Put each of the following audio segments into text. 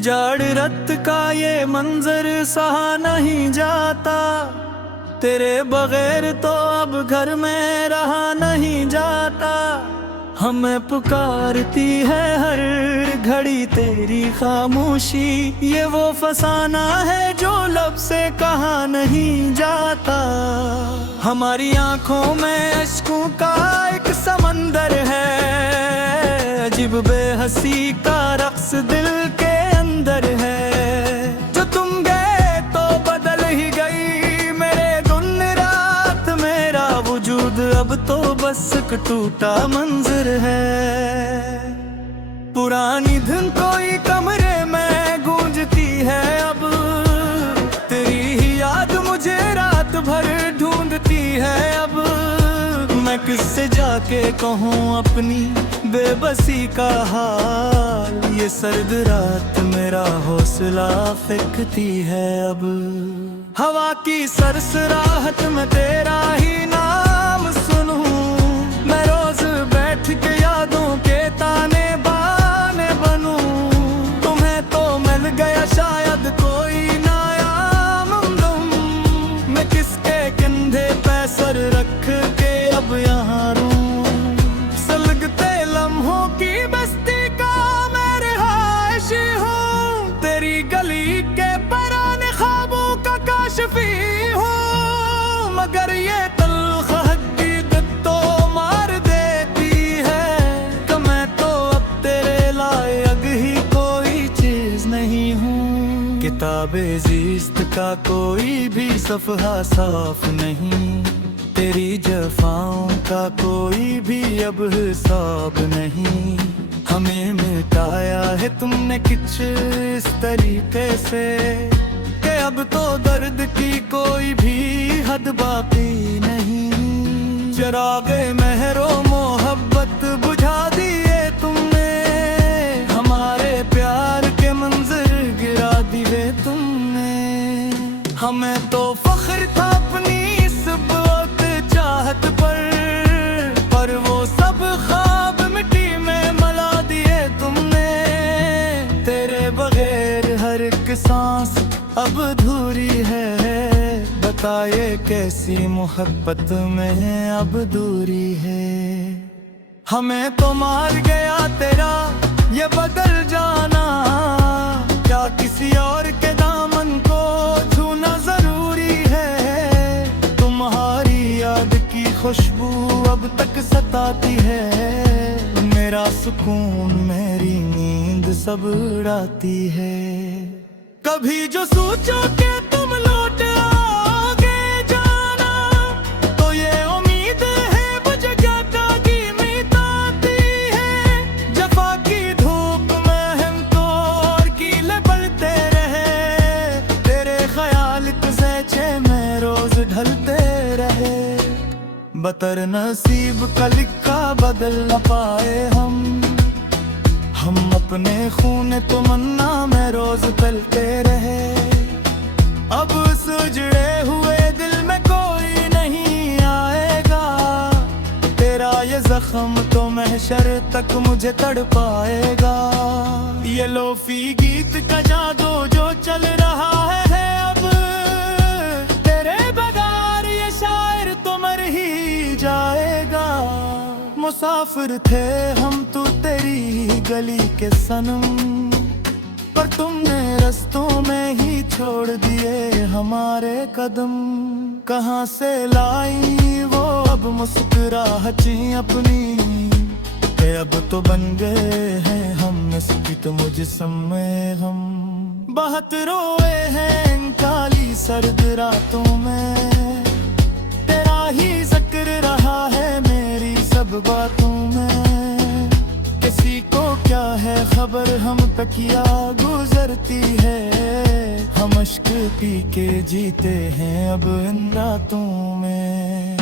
जाड़ रत का ये मंजर सहा नहीं जाता, तेरे बगैर तो अब घर में रहा नहीं जाता। हमें पुकारती है हर घड़ी तेरी खामोशी, ये वो फसाना है जो लब से कहा नहीं जाता। हमारी आंखों में अश्कों का एक समंदर है, अजीब बेहसी का रक्स दिल के अंदर है। जो तुम गए तो बदल ही गई मेरे दिन रात, मेरा वजूद अब तो बस एक टूटा मंजर है। पुरानी धुन कोई कमरे में गूंजती है अब, तेरी ही याद मुझे रात भर ढूंढती है अब। मैं किससे जाके कहूँ अपनी बेबसी का हाल, ये सर्द रात मेरा हौसला फेंकती है अब। हवा की सरसराहट में तेरा ही नाम सुनूं, मैं रोज बैठ के यादों के ताने बाने बनूं। तुम्हें तो मिल गया शायद कोई नायाम दम, मैं किसके कंधे पे सर रख के अब यहाँ रूं। सलगते लम्हों की बस्ती का मैं रिहायशी हूँ, तेरी गली के पराने ख्वाबों का काशिफी हूँ। मगर ये तल्ख हकीकत तो मार देती है कि मैं तो अब तेरे लायक ही कोई चीज नहीं हूँ। किताबे ज़िस्त का कोई भी सफ़हा साफ नहीं, तेरी जफ़ाओं का कोई भी अब हिसाब नहीं। हमें मिटाया है तुमने कुछ इस तरीके से कि अब तो दर्द की कोई भी हद बाकी नहीं। चिरागे मेहरो मोहब्बत बुझा दिए तुमने, हमारे प्यार के मंजर गिरा दिए तुमने। हमें तो फख्र था अपनी इस बहुत चाहत पर वो सब ख्वाब मिट्टी में मिला दिए तुमने। तेरे बगैर हर एक सांस अब अधूरी है, बताए कैसी मोहब्बत में अब दूरी है। हमें तो मार गया तेरा ये बदल जाना, क्या किसी और के दामन को छूना जरूरी है। तुम्हारी याद की खुशबू अब तक सताती है, मेरा सुकून मेरी नींद सब उड़ाती है। कभी जो सोचो कि तुम लौट आओगे जाना, तो ये उम्मीद है मुझे जागा की मीताती है। जफा की धूप में हम तो और कीले बढ़ते रहे, तेरे ख्याल गुज़श्ते में रोज ढलते रहे। बतर नसीब का लिखा बदल न पाए हम अपने खून तमन्ना में रोज तलते रहे। अब सुजड़े हुए दिल में कोई नहीं आएगा, तेरा ये जख्म तो महशर तक मुझे तड़पाएगा। ये लोफी गीत का जादू जो चल रहा है अब, तेरे बगैर ये शायर तो मर ही जाएगा। मुसाफिर थे हम तो तेरी गली के सनम, पर तुमने रस्तों में ही छोड़ दिए हमारे कदम। कहाँ से लाई वो अब मुस्कुराहटें अपनी, के अब तो बन गए हैं हम इसकी तो मुझसम में हम। बहुत रोए हैं इन काली सर्द रातों में, तेरा ही जिक्र रहा है मेरी सब बातों में। किसी को क्या है खबर हम तक क्या गुजरती है, हम अश्क पी के जीते हैं अब इन रातों में।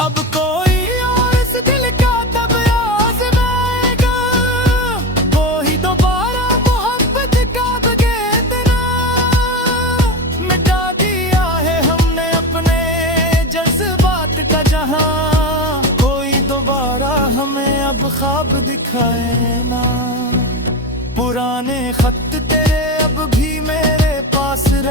अब कोई और इस दिल का तब आज़माएगा, वो ही दोबारा मोहब्बत का बगैतना। मिटा दिया है हमने अपने जज्बात का जहां, कोई दोबारा हमें अब ख्वाब दिखाए ना। पुराने खत तेरे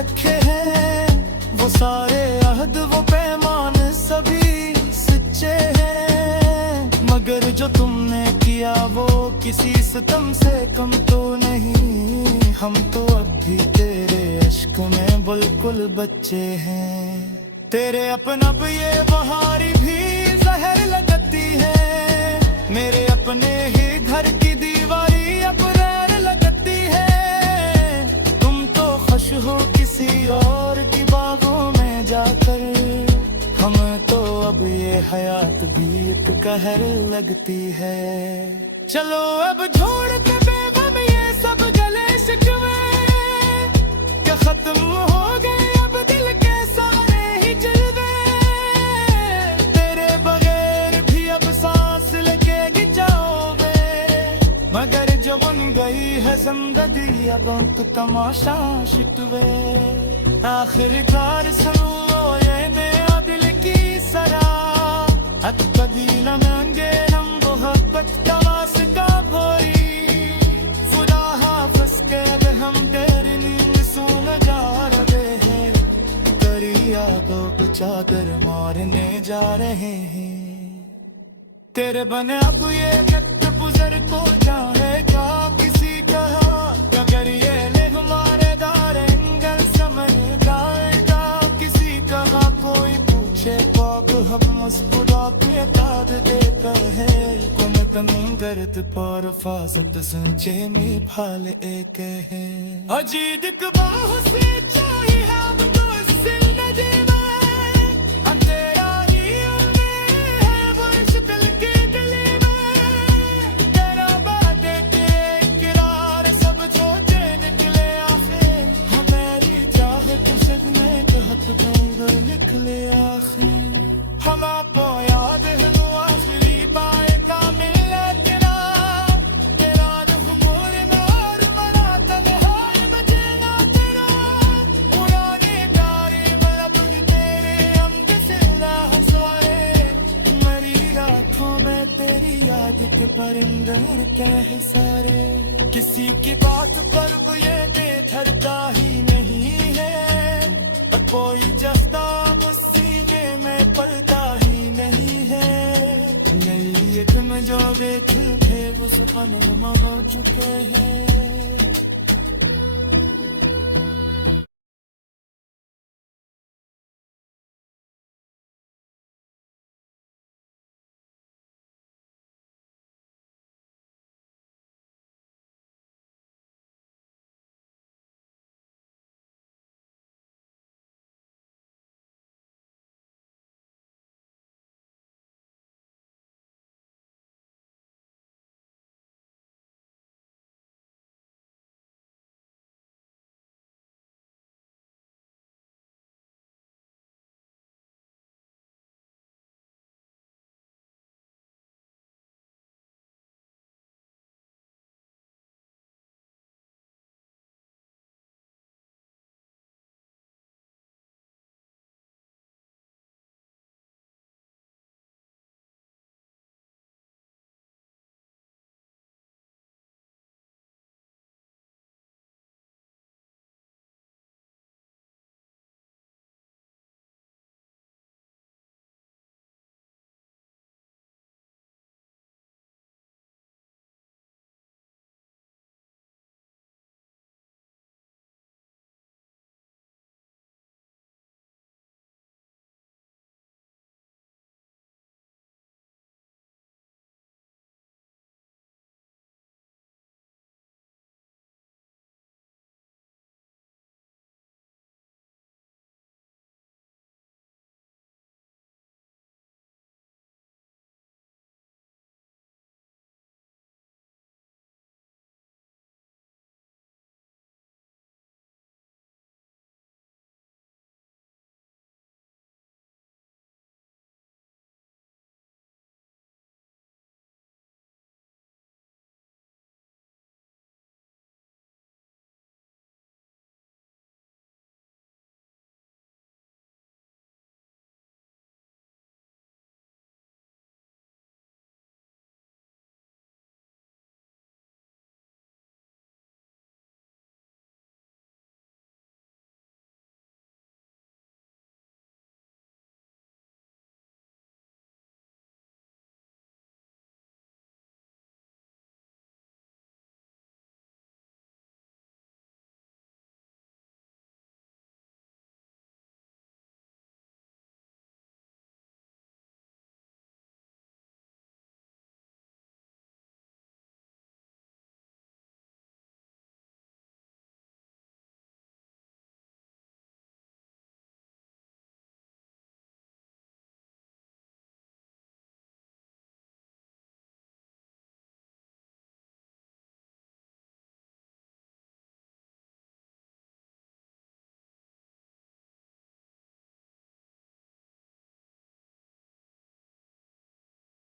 रखे हैं। वो सारे अहद वो पैमान सभी सच्चे हैं। मगर जो तुमने किया वो किसी सितम से कम तो नहीं। हम तो अब भी तेरे इश्क में बिल्कुल बच्चे हैं। तेरे अपन अब ये बहारी भी जहर लगती है। मेरे अपने ही घर की दीवारी अब रैर लगती है। तुम तो खुश हो किसी और की बागों में जाकर। हम तो अब ये हयात भी एक कहर लगती है। चलो अब छोड़ के बेगम ये सब गले शिकवे। क्या खत्म हो गए अब दिल के सारे ही जलवे। तेरे बगैर भी अब सांस लेके गिजाओगे। मगर जो बन गई है जिंदगी अब तो तमाशा शिकवे। आखिरकार सुनो ये मेरा दिल की सरा। अब कभी लमेंगे हम मोहब्बत का वास्ता भोरी। खुदा हाफ़िज़ के हम तेरी नींद सोन जा रहे हैं। दरिया को चादर मारने जा रहे हैं। तेरे बने अब ये वक्त गुजर को जाएगा किसी कहा। अगर ये ले हमारे दारेंगल समझ जाएगा किसी कहा। कोई पूछे कब हम मुस्कुरा के दाद देता है। कौन तमीन गर्द पर फासत संचे में फाल एक है। अजीद बाह से चाहिए अब तो इससे न जीवा। अंधेरा ही उन्हें है वो इस दिल के गले में। तेरा बातें तेरे इकरार सब छोटे निकले आखिर। हमारी चाहत सदमे कहत में निकले आखिर। हम आपको याद है वो आखिरी बार का मिलना तेरा। तेरा रुखमोर में और मनाता में हार बजना तेरा। पुराने प्यारे मतलब तेरे हम किसला हंसवाए। मेरी रातों में तेरी याद के परिंदे कह सारे। किसी की बात पर वो ये बेथरता ही नहीं है। और कोई जस्ता मुसीबे में पलता ही नहीं है। यही एक में जो देखे थे वो सुपन हो चुके हैं।